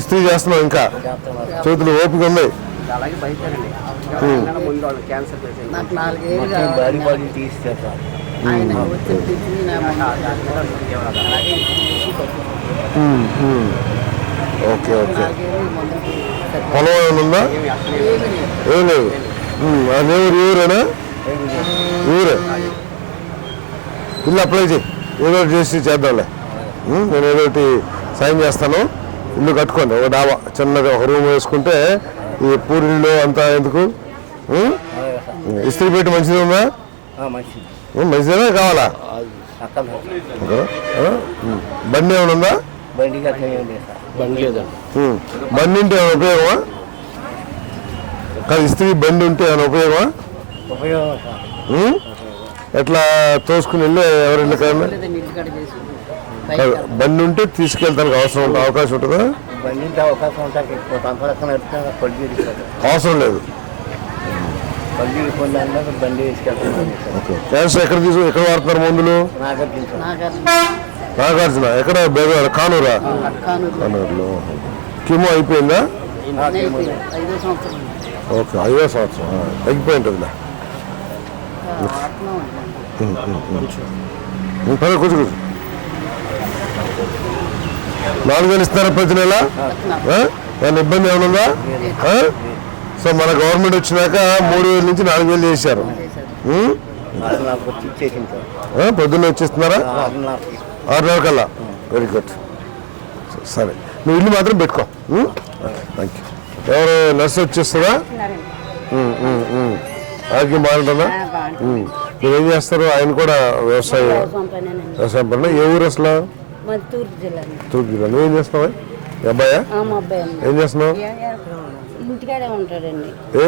ఇస్త్రీ చేస్తున్నావు ఇంకా? చేతులు ఓపిక ఉంది. Okay okay. పొలం ఏమైనా ఉందా ఏమీ లేదు. ఏం లేదు. ఉమ్, అది ఎవరు ఊరేనా? ఊరే. ఇల్లు అప్లై చేయి. ఏదో ఒకటి చేసి చేద్దాంలే. నేను ఏదో ఒకటి సాయం చేస్తాను. ఇల్లు కట్టుకోండి. ఒక డాబా. చిన్నగా ఒక రూమ్ వేసుకుంటే ఈ పూరిళ్ళు అంతా ఎందుకు? ఇస్త్రీ పెట్టి మంచిది ఉందా? మంచిదేనా? కావాలా. బండి ఏమైనా ఉందా? బండి ఉంటే ఏమైనా ఉపయోగమా? కాదు ఇస్త్రీ బండి ఉంటే ఏమైనా ఉపయోగమా? ఎట్లా తోసుకుని వెళ్ళి ఎవరి ఇళ్ళకైనా బండి ఉంటే తీసుకెళ్తానికి అవసరం ఉంటుంది? అవకాశం ఉంటుందా. బండి ఉంటే అవకాశం తీరుస్తారు అవసరం లేదు. క్యాన్సర్ ఎక్కడ తీసు ఎక్కడ వాడుతున్నారు మందులు? నాగార్జున ఎక్కడ? బేగారు కానూరా? కానూరు కానూరులో. కిమో అయిపోయిందా? ఓకే. ఐదో సంవత్సరం. తగ్గిపోయి ఉంటుందిలే కూర్చో కూర్చో. నాలుగు వేలు ఇస్తున్నారా ప్రతి నెల? ఏమైనా ఇబ్బంది ఏమైనా? సో మన గవర్నమెంట్ వచ్చినాక మూడు వేల నుంచి నాలుగు వేలు చేశారు? పొద్దున్న వచ్చేస్తున్నారా? ఆరున్నర కల్లా? వెరీ గుడ్ సరే. నువ్వు ఇల్లు మాత్రం పెట్టుకో. థ్యాంక్ యూ ఎవరు నర్సు వచ్చేస్తుందా. ఆరోగ్యం బాగుంటుందా. మీరు ఏం చేస్తారు? ఆయన కూడా వ్యవసాయం. వ్యవసాయం పనులు. ఏ ఊరు అసలు? మాది తూర్పు జిల్లా అండి. తూర్పు జిల్లా. నువ్వేం చేస్తున్నావా అబ్బాయా? మా. ఏం చేస్తున్నావు? ఇంటికాడే ఉంటాడండి. ఏ?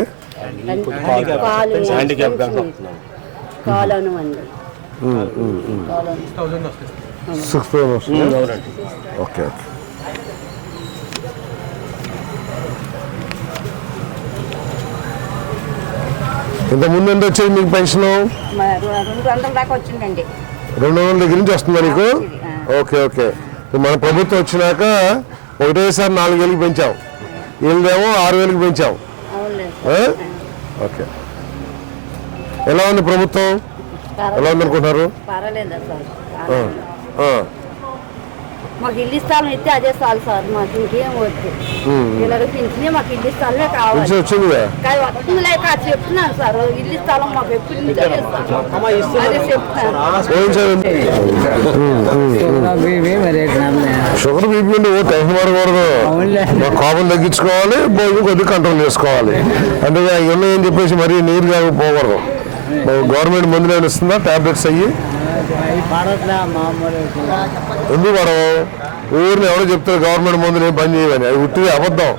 కాలు. సిక్స్ థౌసండ్ వస్తుంది. Okay okay. ఇంత ముందు ఎంత వచ్చేది మీకు పెన్షన్? మా రెండు వందల దాకా వచ్చిందండి. రెండు వందల దగ్గర నుంచి వస్తుందా నీకు. Okay okay. మన ప్రభుత్వం వచ్చినాక ఒకటేసారి నాలుగు వేలకు పెంచాం వీళ్ళదేమో ఆరు వేలకు పెంచాం? ఓకే. ఎలా ఉంది ప్రభుత్వం? ఎలా ఉంది అనుకుంటున్నారు. మాకు ఇల్లు స్థలం ఇస్తే అదే చాలు సార్. మాకు ఇంకేం వద్దు. పిల్లలు పింఛనే మాకు ఇల్లు స్థలమే కావాలి. చెప్తున్నాను సార్. ఇల్లు స్థలం మాకు ఎప్పుడు నుంచో చేస్తాం అదే చెప్తున్నాను. షుగర్ బీపీ ఉండి ఓ టెన్షన్ పడకూడదు. మా కోపం తగ్గించుకోవాలి భోజనం కొద్దిగా కంట్రోల్ చేసుకోవాలి. అంటే ఇవన్నీ ఏం చెప్పేసి మరీ నీరు కాకపోకూడదు గవర్నమెంట్ మందులు ఏమైనా ఇస్తుందా? టాబ్లెట్స్ అయ్యి? ఎందుకు పడవు? ఊరిని ఎవరో చెప్తారు గవర్నమెంట్ మందులు ఏం పని చేయవని. అది ఉట్టిది అబద్ధం.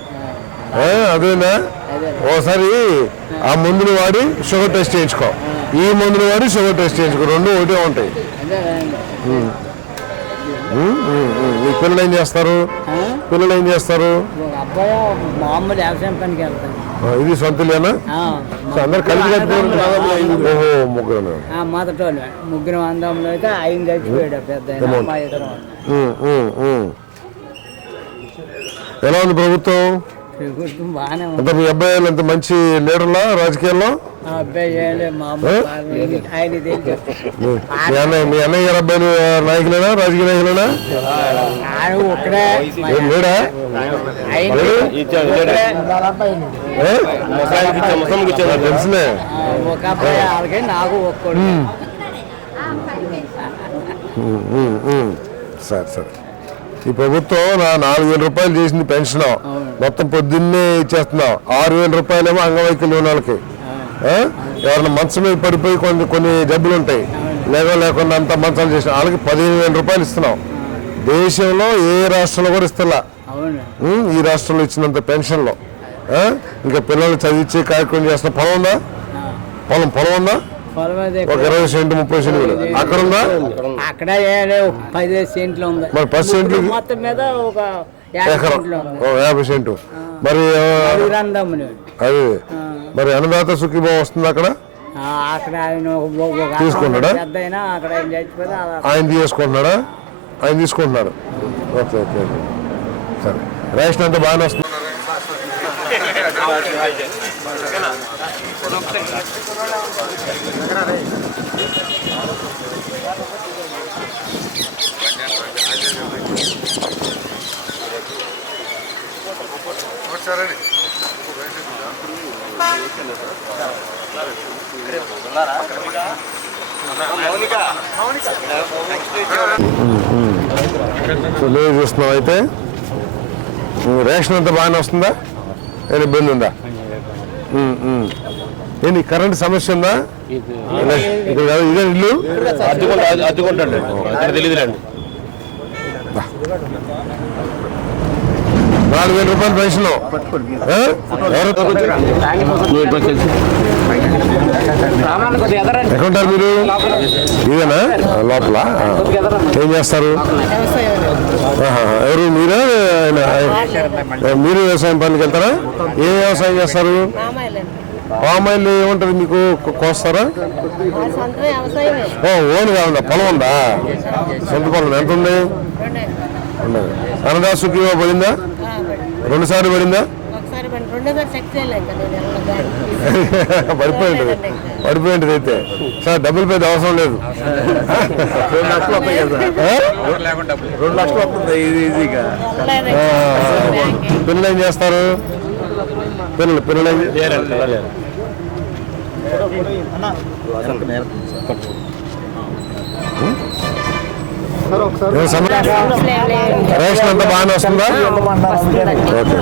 అదేనా? ఓసారి ఆ మందులు వాడి షుగర్ టెస్ట్ చేయించుకో. ఈ మందులు వాడి షుగర్ టెస్ట్ చేయించుకో. రెండు ఒకటే ఉంటాయి. పిల్లలు ఏం చేస్తారు పిల్లలు ఏం చేస్తారు అబ్బాయి మామూలు వ్యవసాయం పనికి వెళ్తాను ఆ, ఇది సొంతలేనా అందరు కలిసి ఓహో ముగ్గురు మొదటోళ్ళు ముగ్గురు అందంలో అయితే ఆయన చచ్చిపోయాడు పెద్ద ఎలా ఉంది ప్రభుత్వం? అంటే మీ అబ్బాయిలు ఎంత మంచి లీడర్లా రాజకీయాల్లో? అబ్బాయి మీ అన్నయ్య గారు అబ్బాయిలు నాయకులేనా రాజకీయ నాయకులేనా? లేడా? తెలిసినే అబ్బాయి. సరే సరే. ఈ ప్రభుత్వం నా నాలుగు వేల రూపాయలు చేసింది పెన్షన్. మొత్తం పొద్దున్నే ఇచ్చేస్తున్నాం. ఆరు వేల రూపాయలేమో అంగవైకల్యం ఉన్న వాళ్ళకి? ఎవరైనా మంచం మీద పడిపోయి కొన్ని కొన్ని జబ్బులు ఉంటాయి. లేక లేకుండా అంత మంచాలు చేసిన వాళ్ళకి పదిహేను వేల రూపాయలు ఇస్తున్నాం. దేశంలో ఏ రాష్ట్రంలో కూడా ఉమ్, ఈ రాష్ట్రంలో ఇచ్చినంత పెన్షన్లో? ఇంకా పిల్లలు చదివించే కార్యక్రమం చేస్తున్న పొలం ఉందా? పొలం పొలం ఉందా? ఒక ఇరవై సెంటు ముప్పై సెంటు కూడా. అక్కడ ఉందా అక్కడ పదిహేను సెంట్లు ఉంది. మరి పది సెంట్లు మొత్తం మీద ఒక యాభై ఎకరం. సెంట్లు యాభై సెంటు. మరి అది మరి అన్నదాత సుఖీభావం వస్తుంది అక్కడ? ఆ, అక్కడ ఆయన అయినా అక్కడ ఆయన తీసుకుంటున్నాడా? ఆయన తీసుకుంటున్నారు ఓకే ఓకే ఓకే. సరే. రేషన్ అంతా బాగానే వస్తుంది. లేదు చూస్తున్నాం అయితే రేషన్ అంతా బాగానే వస్తుందా? ఏమైనా ఇబ్బంది ఉందా? ఏంటి కరెంట్ సమస్య ఉందా? ఇక్కడ కాదు, ఇదే ఇల్లు? అద్దుకుంటాడు అక్కడ తెలియదులేండి. నాలుగు వేల రూపాయలు పెన్షన్. ఎక్కడ ఉంటారు మీరు? ఇదేనా? లోపల. ఏం చేస్తారు? ఎవరు? మీరే? మీరు వ్యవసాయం పనికి వెళ్తారా? ఏ వ్యవసాయం చేస్తారు? పామాయిల్ ఏముంటది మీకు? కోస్తారా? ఓ ఓన్ కావాలా పొలం ఉందా? సొంత పొలం ఎంత ఉంది? ఉన్నది అన్నదా సుఖీమా పడిందా? రెండు సార్లు పడిందా? ఒకసారి రెండోసారి చెక్ చేయలేం కదా నేను వెళ్ళగానే. పడిపోయి ఉంటుంది పడిపోయి ఉంటుంది అయితే. సార్ డబ్బులు పెద్ద అవసరం లేదు. రెండు లక్షలు వస్తాయి కదా. ఆ? రెండు లక్షలు వస్తుంది. ఇది ఈజీగా పిల్లలు ఏం చేస్తారు? పిల్లలు పిల్లలు? రేషన్ అంతా బాగానే వస్తుందా? ఓకే.